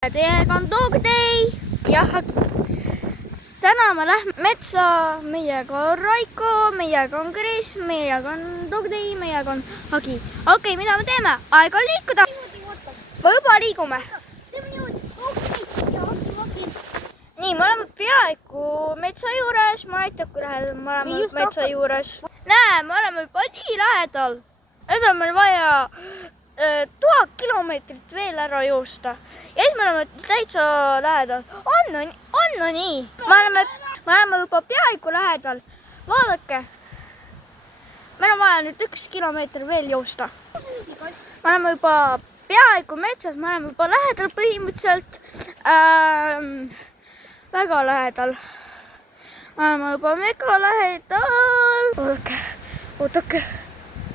Teiega on Dogday ja Hagi. Täna me lähme metsa, meiega on Raiko, meiega on Kris, meiega on Dogday, meiega on Hagi. Okei, mida me teeme? Aeg on liikuda. Me juba liigume. Nii, me oleme peaaegu metsa juures. Ma näitan, kui lähedal me oleme metsa juures. Näe, me oleme juba nii lähedal. Nüüd on meil vaja 1000 kilomeetrit veel ära joosta. Ja siis me oleme täitsa lähedal. On nii. Me oleme juba peaaegu lähedal. Vaadake. Meil on vaja nüüd 1 kilomeeter veel joosta. Me oleme juba peaaegu metsas. Me oleme juba lähedal põhimõtteliselt. Väga lähedal. Me oleme juba mega lähedal. Oodake.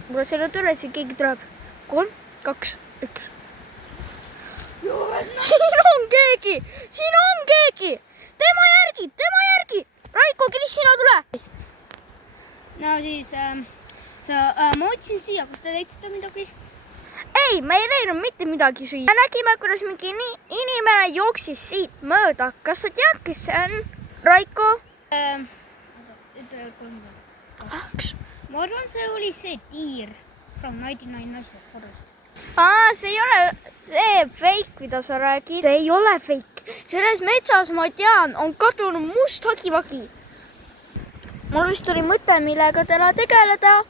Mulle selle üle, et keegi tuleb. 3, 2, 1. Siin on keegi. Tema järgi. Raiko, Kris, sina tule. No siis, ma otsin siia, kas te leidsite midagi? Ei, me ei leidnud mitte midagi süüa. Me nägime, kuidas mingi inimene jooksis siit mööda. Kas sa tead, kes see on? Raiko? Ma arvan, see oli see tiir from 99 Nights of Forest. See ei ole see fake, mida sa räägid. See ei ole fake. Selles metsas, ma tean, on kadunud must hagivagi. Mul vist oli mõte, millega täna tegeleda.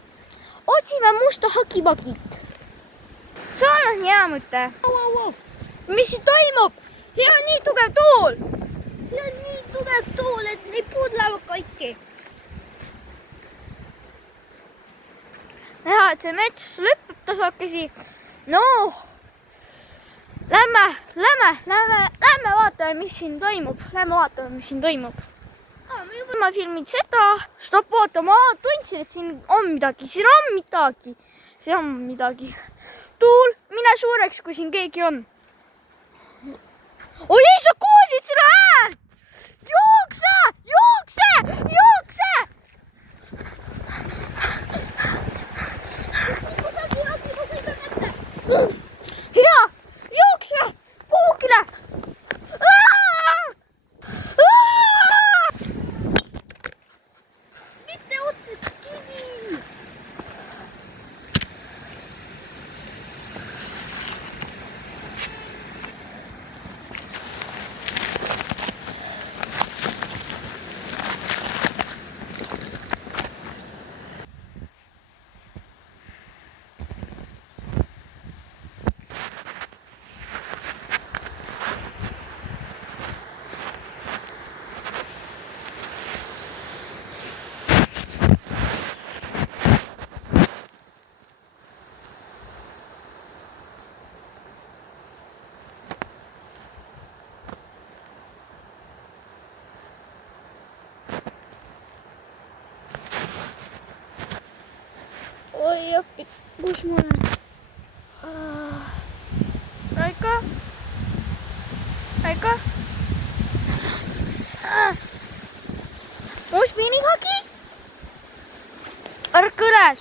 Otsime musta hagivagit. See on hea mõte. Mis siin toimub? Siin on nii tugev tuul. Et need puud lähevad kaikki. Näha, et see mets lõpeb tasakesi. No, lähme vaatame, mis siin toimub. Ma filmin seda. Stopp, oota, ma tundsin, et siin on midagi. Tuul, mine suureks, kui siin keegi on. Oi ei, sa kuulsid seda häält! Jookse! Hea, jookse kuhugile. Mitte otseselt kivi. Oi, appi, kus ma olen? Raiko? Must minihagi? Ärka üles.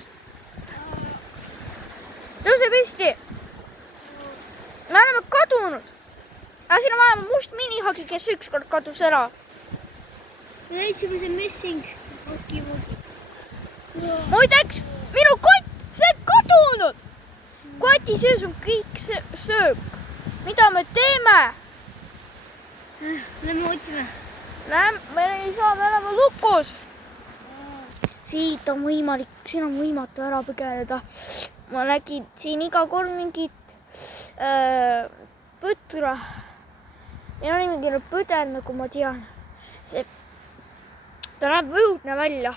Tõuse püsti. Me oleme kadunud. Aga siin on vaja must minihagi, kes ükskord kadus ära. Me leidsime see messing. Muideks, minu kott, see on kadunud. Koti sees on kõik söök. Mida me teeme? Lähme otsime. Me ei saa, me oleme lukus. Siit on võimatu ära põgeleda. Ma nägin siin iga kord mingit põtra. Meil on mingi põder, nagu ma tean. Ta näeb õudne välja.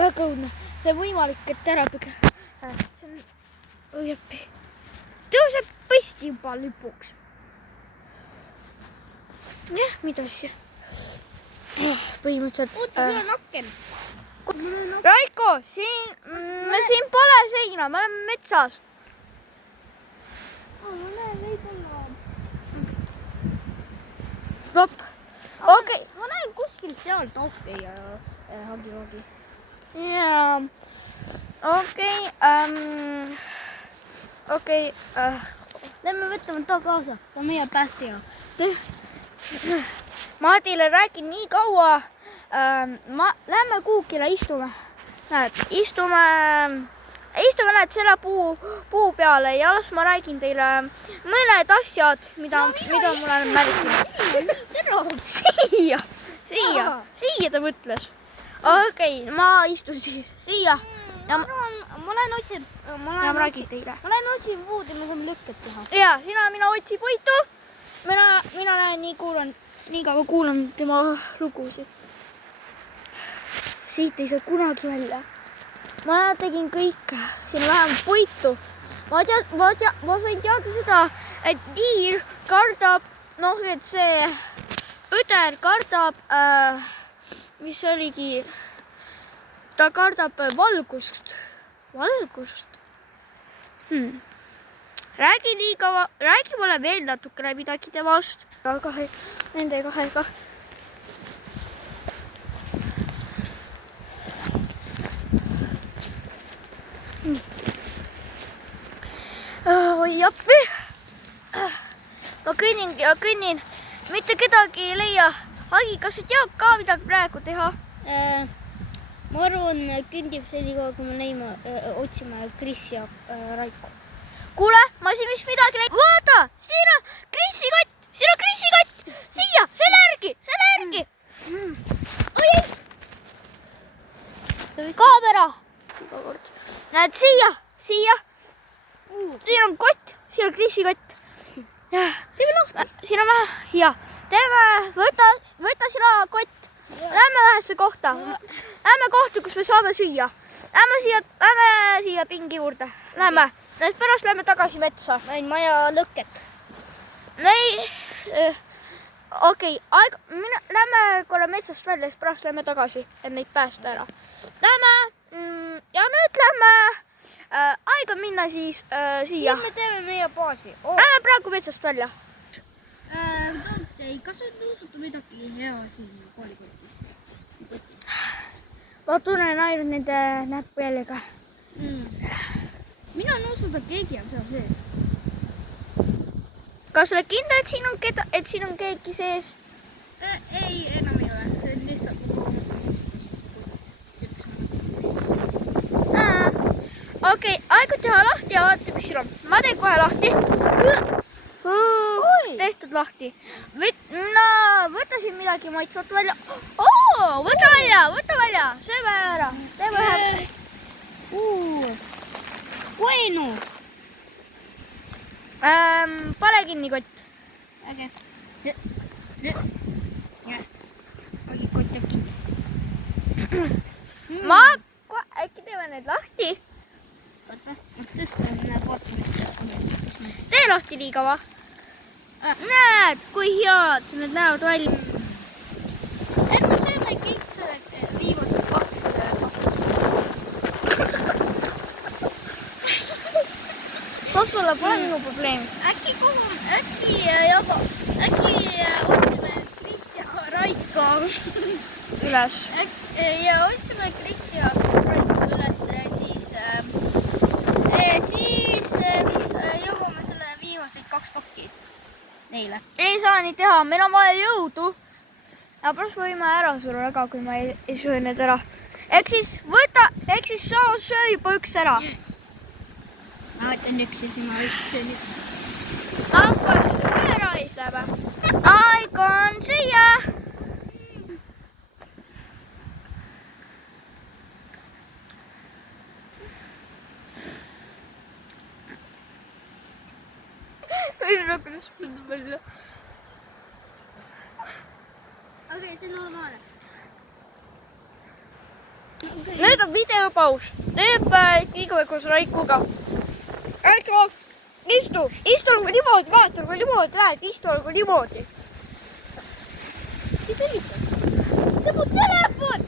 Väga õudne. See on võimalik, et ära põgeleda. Oi appi. Tõuseb püsti juba lõpuks. Jah, mida asja? Põhimõtteliselt. Oota, see on aken. Raiko, me siin pole seina, me oleme metsas. Ma näen veidalla. Stopp. Okei. Ma näen kuskil seal Dogday ja Hagi. Jaa. Okei. Lähme võtame ta kaasa, ta on meie päästja. Ma teile räägin nii kaua. Lähme kuhugile istume. Näed, istume näed selle puu peale ja las ma räägin teile mõned asjad, mida ma olen märkinud. Siia ta mõtles. Okei, ma istun siis siia. Ja ma lähen otsin. ma räägin teile. Ma lähen otsin puud ja me saame lükket teha. Ja, mina otsin puitu. Mina lähen nii kaua kuulan tema lugusid. Siit ei saa kunagi välja. Ma tegin kõike. Siin on vähem puitu. Ma sain teada seda, et tiir kardab, et see põder kardab, mis see oligi, ta kardab valgust. Räägi mulle veel natukene midagi temast. Nende kahega. Nii. Oi appi. Ma kõnnin. Mitte kedagi ei leia. Agi, kas sa tead ka midagi praegu teha? Ma arvan, kõndib senikaua, kui me otsime Kris ja Raiko. Kuule, ma siin vist midagi näin. Vaata, siin on Krisi kott. Siia, selle järgi. Oi, kaamera. Näed, siia. Siin on kott, siin on Krisi kott. Teeme lahti. Siin on vähe. Ja, võta sina kott. Lähme vähesse kohta. Lähme kohta, kus me saame süüa. Lähme siia pingi juurde. Lähme. Pärast lähme tagasi metsa. Ma olin maja lõket. Okei, lähme korra metsast välja, siis pärast lähme tagasi, et neid päästa ära. Lähme ja nüüd lähme aega minna siis siia. Siin me teeme meie baasi. Lähme praegu metsast välja. Tante, kas sa nuusuta midagi hea siin koolikotis? Ma tunnen ainult nende näppujällega. Mina nuusuta, keegi on seal sees. Kas oled kindel, et siin on keegi sees? Ei, enam ei ole. See on lihtsalt Okei, aega teha lahti ja vaata, mis siin on. Ma teen kohe lahti. Tehtud lahti. Võta siin midagi maitsvat välja. Võta välja. Sööme ära. Teeme ühe. Koenu. Pane kinni kott. Äge. Oli kott jääb kinni. Äkki teeme need lahti? Oota, ma tõstan vaata, Tee lahti nii kaua. Näed, kui head need näevad välja. Et me sööme kõik viimased 2 Sulle pole minu probleem. Äkki otsime Kris ja Raiko üles. Ja otsime Kris ja Raiko üles, siis jõuame selle viimaseid 2 pakki neile. Ei saa nii teha, meil on vaja jõudu. Ja pärast võime ära sulle väga, kui ma ei söö need ära. Ehk siis sa söö juba 1 ära. Ma võtan 1 ja sina 1 nüüd. Kohe sõidame ära ja siis läheme. Aeg on siia. Okei, see on normaalne. Nüüd on videopaus. Teeb liigume koos Raikuga. Istu nagu niimoodi, vaata nagu niimoodi, lähed, istu nagu niimoodi. Siis üritab. See on mu telefon!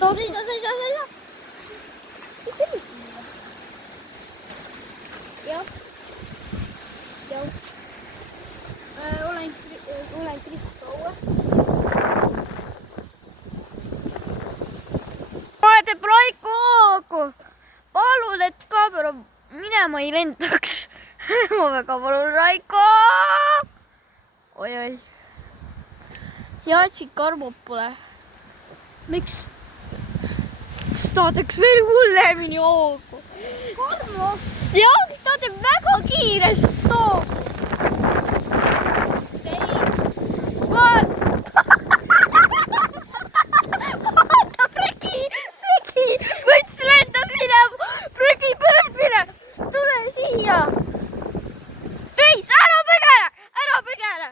Sõida. Siis üritab. Jah. Olen Kris kaua. Vaata Raiku, palun, et kaamera minema ei lendaks. väga palun, Raiko. Oi. Jätsid karmud pole. Miks? Kas tahtaks veel hullemini hoogu? Karmo. Jah, kas tahtaks väga kiiresti toob? Vaata, Pregi, võts lendab minema. Pregi pöördmine, tule siia. Peis, ära pügele.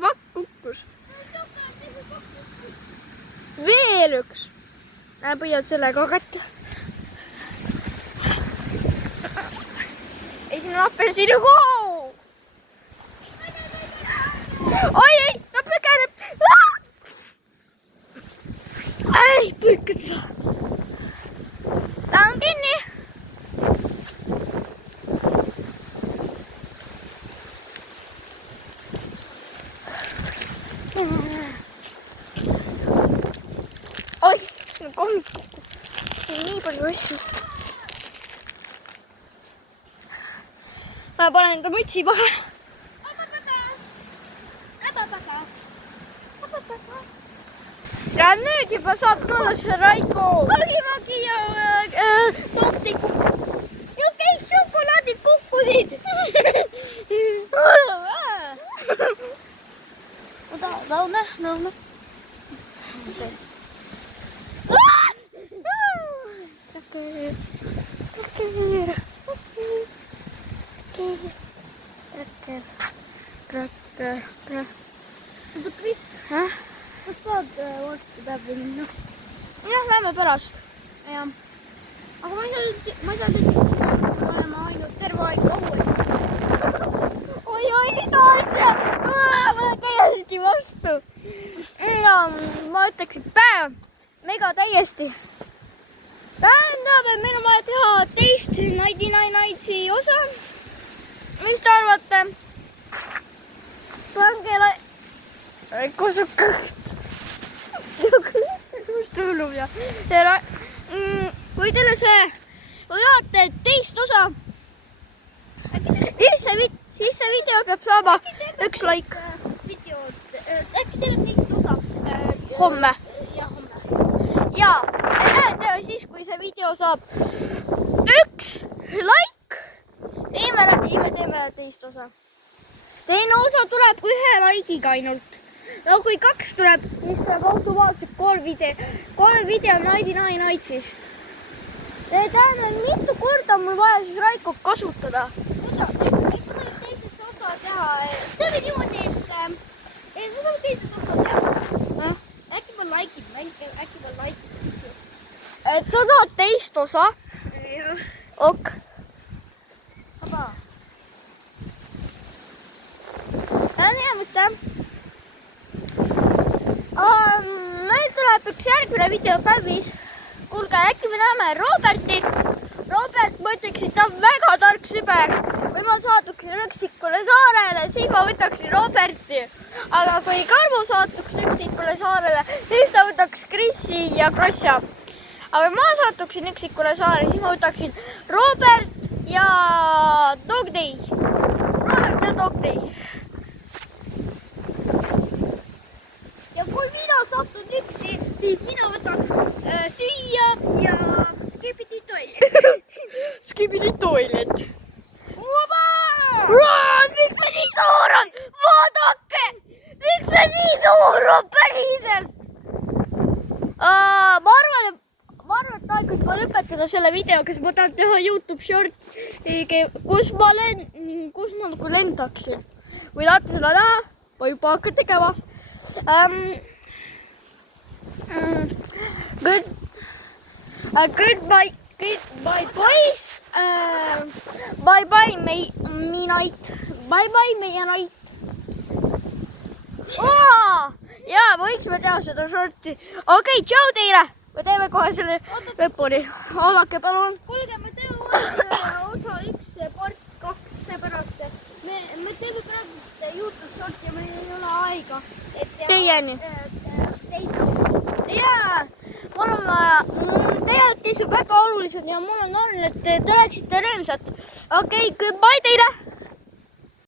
Pakk kukkus. Veel üks. Püüad sellega kätte. Ei, siin on apelsini. Oi, ta põgeneb. Ei, püüdke seda. Ta on kinni. Oi, siin on kommik. Nii palju asju. Ma panen enda mütsi vahele. Ja nüüd juba saab tulla see Raiko. Magimagi ja torti kukkus. Ja kõik šokolaadid kukkusid. Laune. Kris, kas saad varsti peab või minna? Jah, lähme pärast. Jah. Aga ma ei saa teid olema ainult terve aeg õues. Oi, mida asja? Ma olen täiesti vastu. Ja ma ütleksin päev. Mega täiesti. Tähendab, et meil on vaja teha teist Nighty Nightsi osa. Mis te arvate? Pange Raiko su kõht. Kust tulub ja. Kui teile kui tahate teist osa, siis see video peab saama üks like. Äkki teile teist osa? Homme. Ja homme. Ja siis, kui see video saab üks like, teeme teist osa. Teine osa tuleb ühe like'iga ainult. No kui 2 tuleb, siis tuleb automaatselt 3 video Nighty Nightsist. Tähendab, mitu korda on mul vaja siis Raikot kasutada. Oota, äkki ma teisest osa teha? Teeme niimoodi, et seda teisest osa teha. Äkki ma like'in. Et sa tahad teist osa? Ok. Aga. Hea mõte. Meil tuleb üks järgmine video päevis. Kuulge, äkki me näeme Robertit. Robert, ma ütleksin, ta on väga tark sõber. Kui ma saatuksin üksikule saarele, siis ma võtaksin Roberti. Aga kui Karmo saatuks üksikule saarele, siis ta võtaks Krisi ja Krosja. Aga ma saatuksin üksikule saarele, siis ma võtaksin Robert ja Dogday. Ja kui mina satun üksi, siis mina võtan süüa ja Skibidi toilet. Miks see nii suur on? Vaadake! Miks see nii suur on päriselt? Ma arvan, et aeg võib lõpetada selle videoga, kes ma tahan teha YouTube short, kus ma nagu lendaksin. Kui tahate seda näha, ma juba hakkan tegema. Goodbye boys. Bye me night. Bye meie night. Jaa, me võiksime teha seda shorti. Okei, tšau teile. Me teeme kohe selle lõpuni. Oodake palun. Kuulge, me teeme osa 1 part 2 seepärast. Me teeme praegu YouTube shorti ja meil ei ole aega. Teieni. Jaa, mul on teie olete väga olulised ja mul on oluline, et te oleksite rõõmsad. Okei, goodbye teile.